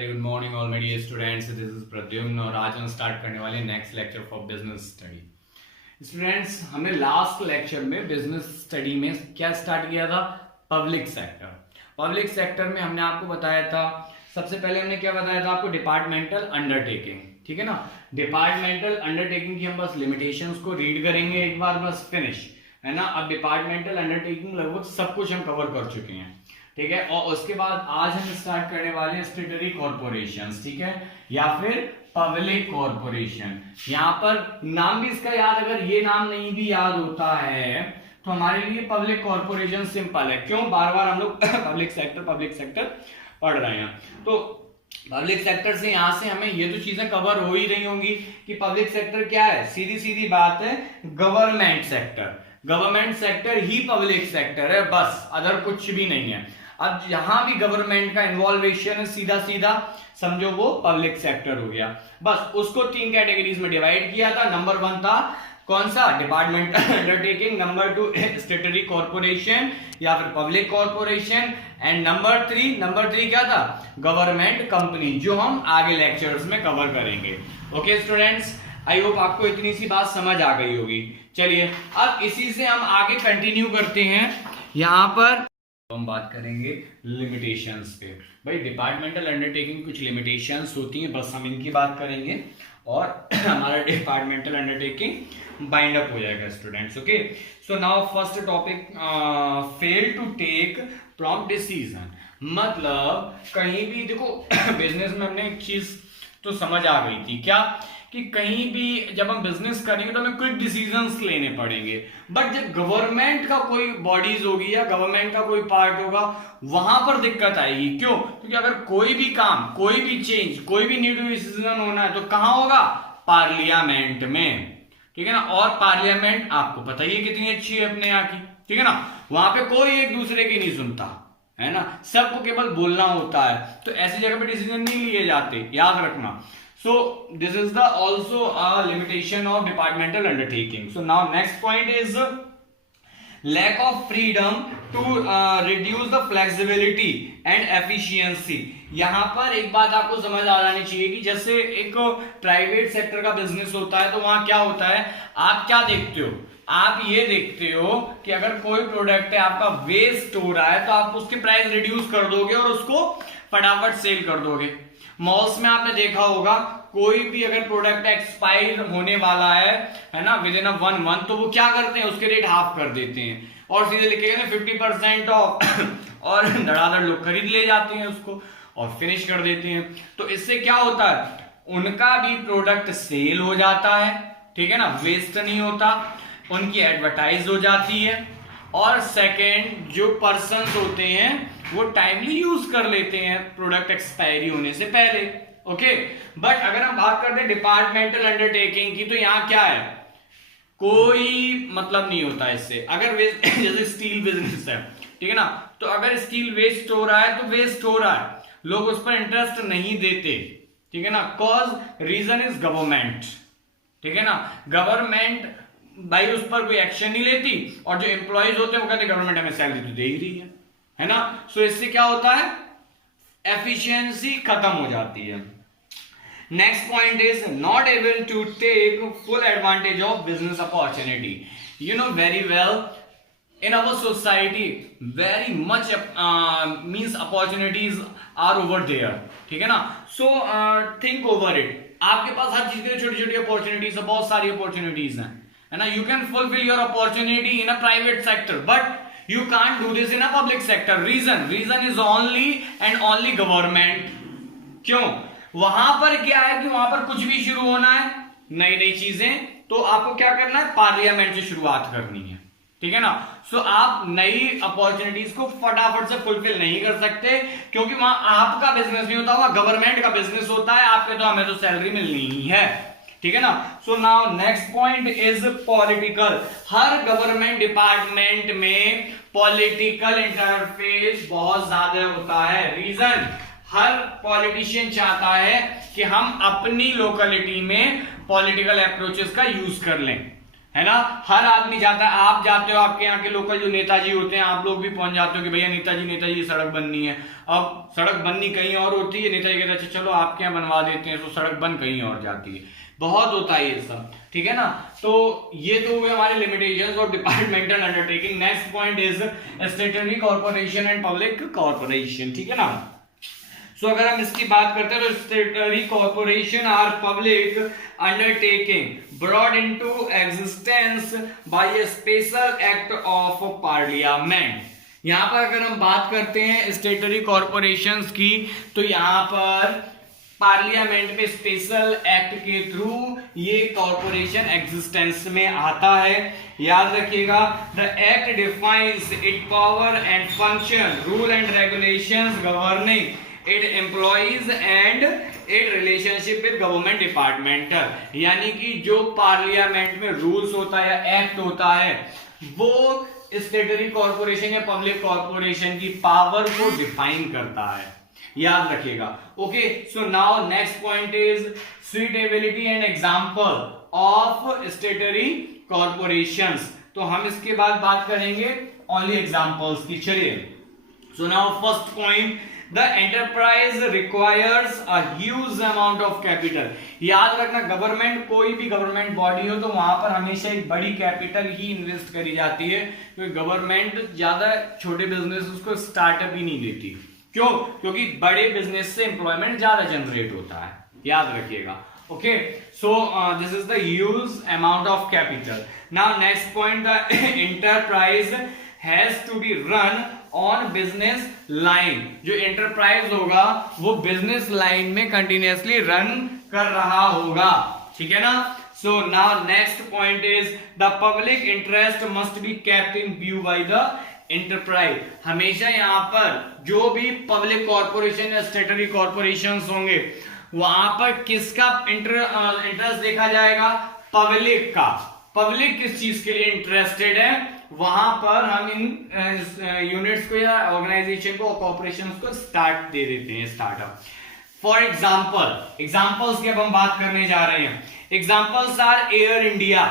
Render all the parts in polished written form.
Very good morning all my dear students, this is Pradyumna और आज हम स्टार्ट करने वाले next lecture for business study. Students, हमने लास्ट लेक्चर में बिजनेस स्टडी में क्या स्टार्ट किया था? Public sector. पब्लिक सेक्टर में हमने आपको बताया था, सबसे पहले हमने क्या बताया था आपको? डिपार्टमेंटल अंडरटेकिंग, ठीक है ना। डिपार्टमेंटल अंडरटेकिंग की हम बस लिमिटेशंस को रीड करेंगे एक बार, बस फिनिश है ना। अब डिपार्टमेंटल अंडरटेकिंग लगभग सब कुछ हम कवर कर चुके हैं, ठीक है। और उसके बाद आज हम स्टार्ट करने वाले हैं स्टेटरी कॉर्पोरेशंस, ठीक है, या फिर पब्लिक कॉर्पोरेशन। यहाँ पर नाम भी इसका याद, अगर ये नाम नहीं भी याद होता है तो हमारे लिए पब्लिक कॉर्पोरेशन सिंपल है। क्यों बार बार हम लोग पब्लिक सेक्टर पढ़ रहे हैं? तो पब्लिक सेक्टर से यहां से हमें ये तो चीजें कवर हो ही रही होंगी कि पब्लिक सेक्टर क्या है। सीधी सीधी बात है, गवर्नमेंट सेक्टर। गवर्नमेंट सेक्टर ही पब्लिक सेक्टर है, बस अदर कुछ भी नहीं है। अब जहां भी गवर्नमेंट का इन्वॉल्वेशन है, सीधा सीधा समझो वो पब्लिक सेक्टर हो गया। बस उसको तीन कैटेगरीज में डिवाइड किया था। नंबर 1 था कौन सा? Departmental undertaking. नंबर 2 स्टेटरी कॉर्पोरेशन या फिर पब्लिक कॉर्पोरेशन। एंड नंबर 3 क्या था? गवर्नमेंट कंपनी, जो हम आगे लेक्चर्स में कवर करेंगे। ओके स्टूडेंट्स, आई होप आपको इतनी सी बात समझ आ गई होगी। चलिए अब इसी से हम आगे कंटिन्यू करते हैं। यहां पर हम बात करेंगे लिमिटेशंस पे। भाई डिपार्टमेंटल अंडरटेकिंग कुछ लिमिटेशंस होती हैं, बस हम इनकी बात करेंगे और हमारा डिपार्टमेंटल अंडरटेकिंग बाइंड अप हो जाएगा students. Okay, so now first topic, fail to take prompt decision. मतलब कहीं भी देखो बिजनेस में हमने एक चीज तो समझ आ गई थी, क्या कि कहीं भी जब हम बिजनेस करेंगे तो हमें क्विक डिसीजंस लेने पड़ेंगे। बट जब गवर्नमेंट का कोई बॉडीज होगी या गवर्नमेंट का कोई पार्ट होगा, वहां पर दिक्कत आएगी। क्यों? क्योंकि अगर कोई भी काम, कोई भी चेंज, कोई भी न्यू डिसीजन होना है तो कहां होगा? पार्लियामेंट में, ठीक है ना। और पार्लियामेंट आपको पता ही है कितनी अच्छी है अपने यहाँ की, ठीक है ना। वहां पे कोई एक दूसरे की नहीं सुनता है ना, सबको केवल बोलना होता है। तो ऐसी जगह पे डिसीजन नहीं लिए जाते, याद रखना। So this is the also a limitation of departmental undertaking. So now next point is lack of freedom to reduce the flexibility and efficiency. यहाँ पर एक बात आपको समझ आ जानी चाहिए कि जैसे एक प्राइवेट सेक्टर का बिजनेस होता है तो वहां क्या होता है, आप क्या देखते हो? आप ये देखते हो कि अगर कोई प्रोडक्ट है आपका वेस्ट हो रहा है तो आप उसके प्राइस रिड्यूस कर दोगे और उसको फटाफट सेल कर दोगे। मॉल्स में आपने देखा होगा, कोई भी अगर प्रोडक्ट एक्सपायर होने वाला है ना, विद इन अ 1 मंथ, तो वो क्या करते हैं, उसके रेट हाफ कर देते हैं और सीधे लिखे गए 50% ऑफ और धड़ाधड़ लोग खरीद ले जाते हैं उसको और फिनिश कर देते हैं। तो इससे क्या होता है, उनका भी प्रोडक्ट सेल हो जाता है, ठीक है ना, वेस्ट नहीं होता, उनकी एडवर्टाइज हो जाती है। और सेकेंड, जो पर्सन्स होते हैं वो टाइमली यूज कर लेते हैं प्रोडक्ट एक्सपायरी होने से पहले। ओके, बट अगर हम बात करते हैं डिपार्टमेंटल अंडरटेकिंग की, तो यहां क्या है, कोई मतलब नहीं होता इससे। अगर जैसे स्टील बिजनेस है, ठीक है ना, तो अगर स्टील वेस्ट हो रहा है तो वेस्ट हो रहा है, लोग उस पर इंटरेस्ट नहीं देते, ठीक है ना। कॉज रीजन इज गवर्नमेंट, ठीक है ना। गवर्नमेंट भाई उस पर कोई एक्शन नहीं लेती और जो एम्प्लॉइज होते हैं वो कहते हैं गवर्नमेंट हमें सैलरी तो दे ही रही है ना। सो इससे क्या होता है, एफिशिएंसी खत्म हो जाती है। Next point is not able to take full advantage of business opportunity. You know very well, in our society very much means opportunities are over there, ठीक है ना। so think over it, आपके पास हर चीज के लिए छोटी छोटी अपॉर्चुनिटीज है, बहुत सारी अपॉर्चुनिटीज हैं, है ना। you can fulfill your opportunity in a private sector but you can't do this in a public sector. reason is only and only government. क्यों? वहां पर क्या है कि वहां पर कुछ भी शुरू होना है, नई नई चीजें, तो आपको क्या करना है, पार्लियामेंट से शुरुआत करनी है, ठीक है ना। सो आप नई अपॉर्चुनिटीज को फटाफट से फुलफिल नहीं कर सकते क्योंकि वहां आपका बिजनेस नहीं होता, वहां गवर्नमेंट का बिजनेस होता है। आपके तो हमें तो सैलरी मिलनी ही है, ठीक है ना। So now next point is political. Her government department में पॉलिटिकल इंटरफेस बहुत ज्यादा होता है। रीजन, हर पॉलिटिशियन चाहता है कि हम अपनी लोकेलिटी में पॉलिटिकल अप्रोचेस का यूज कर लें, है ना। हर आदमी जाता है, आप जाते हो, आपके यहाँ के लोकल जो नेताजी होते हैं, आप लोग भी पहुंच जाते हो कि भैया नेताजी सड़क बननी है। अब सड़क बननी कहीं और होती है, नेताजी कहते हैं अच्छा चलो आपके यहाँ बनवा देते हैं, तो सड़क बन कहीं और जाती है। बहुत होता है ये सब, ठीक है ना। तो ये तो हुए हमारे लिमिटेशंस और departmental undertaking. Next point is स्टेटरी corporation and public corporation, ठीक है ना। सो अगर हम इसकी बात करते हैं तो statutory corporation are public undertaking brought into existence by a special act of parliament. यहां पर अगर हम बात करते हैं स्टेटरी कॉर्पोरेशंस की, तो यहां पर पार्लियामेंट में स्पेशल एक्ट के थ्रू ये कॉर्पोरेशन एग्जिस्टेंस में आता है। याद रखिएगा, the act defines it power and function, rule and regulations governing it employees and it relationship with government departmental. यानी कि जो पार्लियामेंट में रूल्स होता है या एक्ट होता है, वो स्टेटरी कॉर्पोरेशन या पब्लिक कॉर्पोरेशन की पावर को डिफाइन करता है। याद रखिएगा। Okay, so now next point is suitability and example of स्टेटरी corporations. तो हम इसके बाद बात करेंगे ओनली एग्जांपल्स की। चलिए, सो now first point, the enterprise requires a huge amount of capital. याद रखना, गवर्नमेंट, कोई भी गवर्नमेंट बॉडी हो तो वहां पर हमेशा एक बड़ी कैपिटल ही इन्वेस्ट करी जाती है, क्योंकि गवर्नमेंट ज्यादा छोटे बिजनेस को स्टार्टअप ही नहीं देती। क्यों? क्योंकि बड़े बिजनेस से एम्प्लॉयमेंट ज्यादा जनरेट होता है। याद रखिएगा। Okay, so this is the huge amount of capital. Now next point, the enterprise has to be run on business line. जो एंटरप्राइज होगा वो बिजनेस लाइन में कंटिन्यूअसली रन कर रहा होगा, ठीक है ना। So now next point is the public interest must be kept in view by the enterprise. हमेशा यहां पर जो भी पब्लिक कॉर्पोरेशन या स्टेटरी कॉर्पोरेशन होंगे, वहां पर किसका इंटरेस्ट देखा जाएगा? पब्लिक का। पब्लिक किस चीज के लिए इंटरेस्टेड है, वहां पर हम इन यूनिट्स को या ऑर्गेनाइजेशन को, कॉर्पोरेशन को स्टार्ट दे देते हैं, स्टार्टअप। फॉर एग्जाम्पल्स की अब हम बात करने जा रहे हैं। Examples are Air India.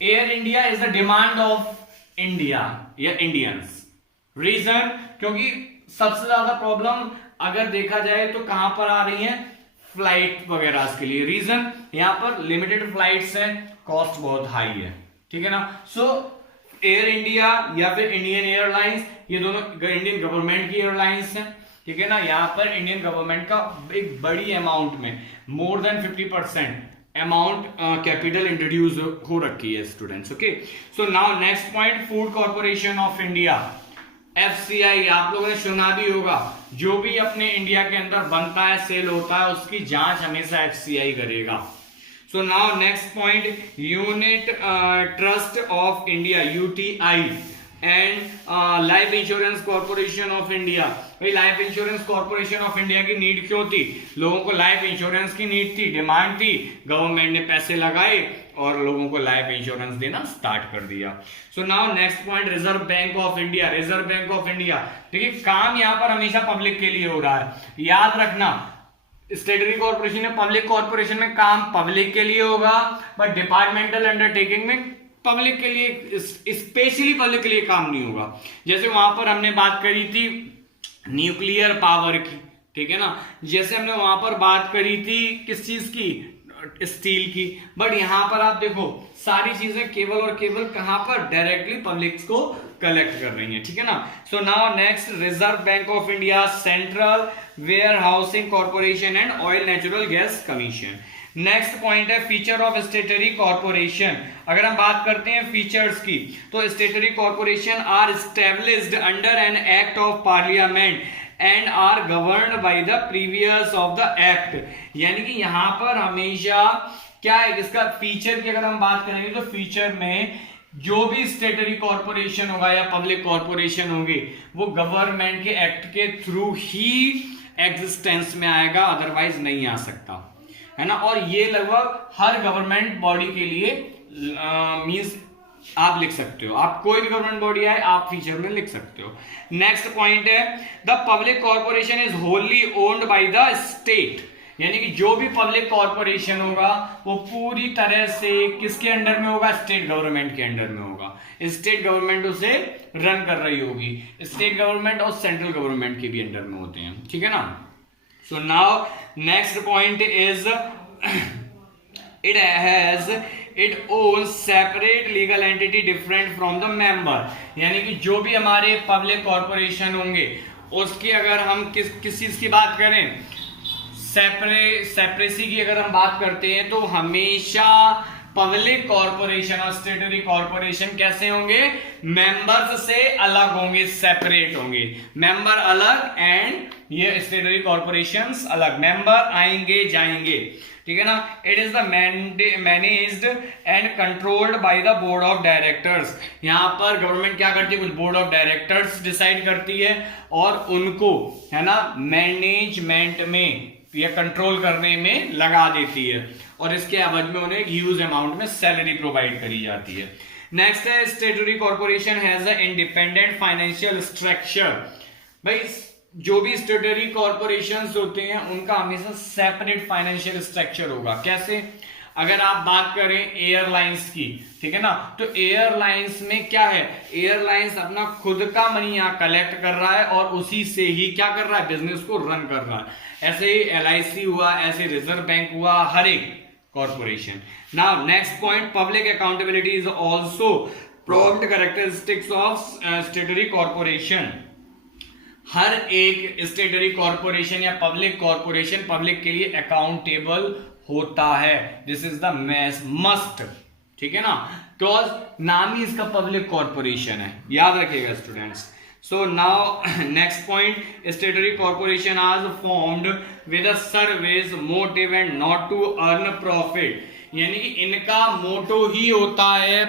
Air India is the demand of India या इंडियंस। रीजन, क्योंकि सबसे ज्यादा प्रॉब्लम अगर देखा जाए तो कहां पर आ रही है? फ्लाइट वगैरह के लिए। रीजन, यहां पर लिमिटेड फ्लाइट्स हैं, कॉस्ट बहुत हाई है, ठीक है ना। सो एयर इंडिया या फिर इंडियन एयरलाइंस, ये दोनों इंडियन गवर्नमेंट की एयरलाइंस हैं, ठीक है ना। यहां पर इंडियन गवर्नमेंट का एक बड़ी अमाउंट में, more than 50% amount capital introduce हो रखी है students. Okay, so now next point, food corporation of India, FCI। आप लोगों ने सुना भी होगा, जो भी अपने इंडिया के अंदर बनता है, सेल होता है, उसकी जांच हमेशा FCI करेगा। So now next point, unit trust of India, UTI and life insurance corporation of India. भाई life insurance corporation of India की नीड क्यों थी? लोगों को लाइफ इंश्योरेंस की नीड थी, डिमांड थी, गवर्नमेंट ने पैसे लगाए और लोगों को लाइफ इंश्योरेंस देना स्टार्ट कर दिया। सो now next point, reserve Bank of India. Reserve Bank of India, देखिए काम यहां पर हमेशा पब्लिक के लिए हो रहा है। याद रखना, स्टेटरी कॉर्पोरेशन में, पब्लिक कॉर्पोरेशन में काम पब्लिक के लिए होगा, बट डिपार्टमेंटल अंडरटेकिंग में पब्लिक के लिए, स्पेशली पब्लिक के लिए काम नहीं होगा। जैसे वहां पर हमने बात करी थी न्यूक्लियर पावर की, ठीक है ना। जैसे हमने वहां पर बात करी थी किस चीज की? स्टील की। बट यहां पर आप देखो, सारी चीजें केवल और केवल कहां पर? डायरेक्टली पब्लिक को कलेक्ट कर रही है, ठीक है ना। So now next, Reserve Bank of India, central warehousing corporation and oil natural gas commission. Next point है फीचर ऑफ स्टेटरी कॉर्पोरेशन। अगर हम बात करते हैं फीचर्स की, तो statutory corporation are established under an act of parliament and are governed by the previous of the act. यानी कि यहां पर हमेशा क्या है, इसका फीचर की अगर हम बात करेंगे तो फीचर में जो भी स्टेटरी कॉर्पोरेशन होगा या पब्लिक कॉर्पोरेशन होगी, वो गवर्नमेंट के एक्ट के थ्रू ही एग्जिस्टेंस में आएगा, अदरवाइज नहीं आ सकता, है ना। और ये लगभग हर गवर्नमेंट बॉडी के लिए मींस आप लिख सकते हो, आप कोई भी गवर्नमेंट बॉडी आए आप फीचर में लिख सकते हो। नेक्स्ट पॉइंट है the public corporation is wholly owned by the state यानी कि जो भी पब्लिक कॉर्पोरेशन होगा वो पूरी तरह से किसके अंडर में होगा, स्टेट गवर्नमेंट के अंडर में होगा। स्टेट गवर्नमेंट उसे रन कर रही होगी। स्टेट गवर्नमेंट और सेंट्रल गवर्नमेंट के भी अंडर में होते हैं, ठीक है ना। So now next point is it owns separate legal entity different from the member। यानी कि जो भी हमारे पब्लिक कॉर्पोरेशन होंगे उसकी अगर हम किस चीज की बात करें, सेपरेसी की अगर हम बात करते हैं, तो हमेशा पब्लिक कॉर्पोरेशन और स्टेटरी कॉर्पोरेशन कैसे होंगे, मेंबर्स से अलग होंगे, सेपरेट होंगे। मेंबर अलग एंड ये स्टेटरी कॉर्पोरेशंस अलग, मेंबर आएंगे जाएंगे, ठीक है ना। It is the managed and controlled by the board of directors. यहां पर गवर्नमेंट क्या करती है, कुछ बोर्ड ऑफ डायरेक्टर्स डिसाइड करती है और उनको, है ना, मैनेजमेंट में या कंट्रोल करने में लगा देती है और इसके एवज में उन्हें ह्यूज अमाउंट में सैलरी प्रोवाइड करी जाती है। नेक्स्ट है स्टेटरी corporation has a independent financial structure. भाई जो भी स्टेटरी कॉर्पोरेशंस होते हैं उनका हमेशा सेपरेट फाइनेंशियल स्ट्रक्चर होगा। कैसे, अगर आप बात करें एयरलाइंस की, ठीक है ना, तो एयरलाइंस में क्या है, एयरलाइंस अपना खुद का मनी यहाँ कलेक्ट कर रहा है और उसी से ही क्या कर रहा है, बिजनेस को रन कर रहा है। ऐसे ही LIC हुआ, ऐसे रिजर्व बैंक हुआ, हर एक corporation. Now next point, public accountability is also product characteristics of statutory corporation. हर एक स्टेटरी कॉर्पोरेशन या पब्लिक कॉर्पोरेशन पब्लिक के लिए अकाउंटेबल होता है। दिस इज द मस्ट, ठीक है ना, बिकॉज नाम ही इसका पब्लिक कॉर्पोरेशन है, याद रखिएगा students. So now next point, statutory corporation आज formed with a service motive and not to earn profit. यानी कि इनका मोटो ही होता है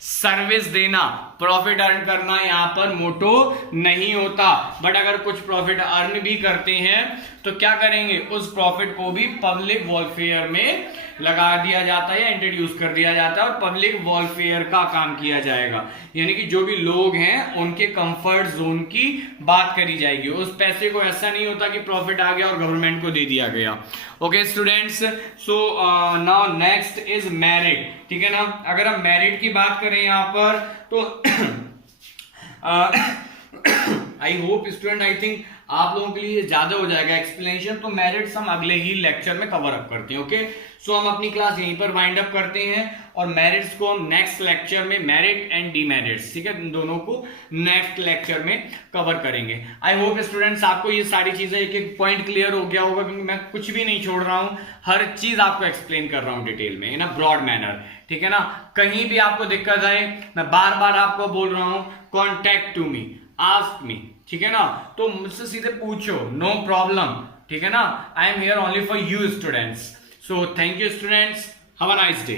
सर्विस देना, प्रॉफिट अर्न करना यहाँ पर मोटो नहीं होता। बट अगर कुछ प्रॉफिट अर्न भी करते हैं तो क्या करेंगे, उस प्रॉफिट को भी पब्लिक वेलफेयर में लगा दिया जाता है या इंट्रोड्यूस कर दिया जाता है और पब्लिक वेलफेयर का काम किया जाएगा। यानी कि जो भी लोग हैं उनके कंफर्ट जोन की बात करी जाएगी। उस पैसे को ऐसा नहीं होता कि प्रॉफिट आ गया और गवर्नमेंट को दे दिया गया। Okay students, so now next is merit, ठीक है ना। अगर हम मेरिट की बात करें यहाँ पर तो I hope student, I think आप लोगों के लिए ज्यादा हो जाएगा एक्सप्लेनेशन, तो मेरिट्स हम अगले ही लेक्चर में कवर अप करते हैं। ओके, सो हम अपनी क्लास यहीं पर वाइंड अप करते हैं और मेरिट्स को हम नेक्स्ट लेक्चर में, मेरिट एंड डीमेरिट्स, ठीक है, इन दोनों को नेक्स्ट लेक्चर में कवर करेंगे। आई होप स्टूडेंट्स आपको ये सारी चीजें एक एक पॉइंट क्लियर हो गया होगा, क्योंकि मैं कुछ भी नहीं छोड़ रहा हूं, हर चीज आपको एक्सप्लेन कर रहा हूं डिटेल में इन अ ब्रॉड मैनर, ठीक है ना। कहीं भी आपको दिक्कत आए, मैं बार बार आपको बोल रहा हूं, contact to me, ask me, ठीक है ना, तो मुझसे सीधे पूछो, नो प्रॉब्लम, ठीक है ना। I am here only for you students. So thank you students, have a nice day.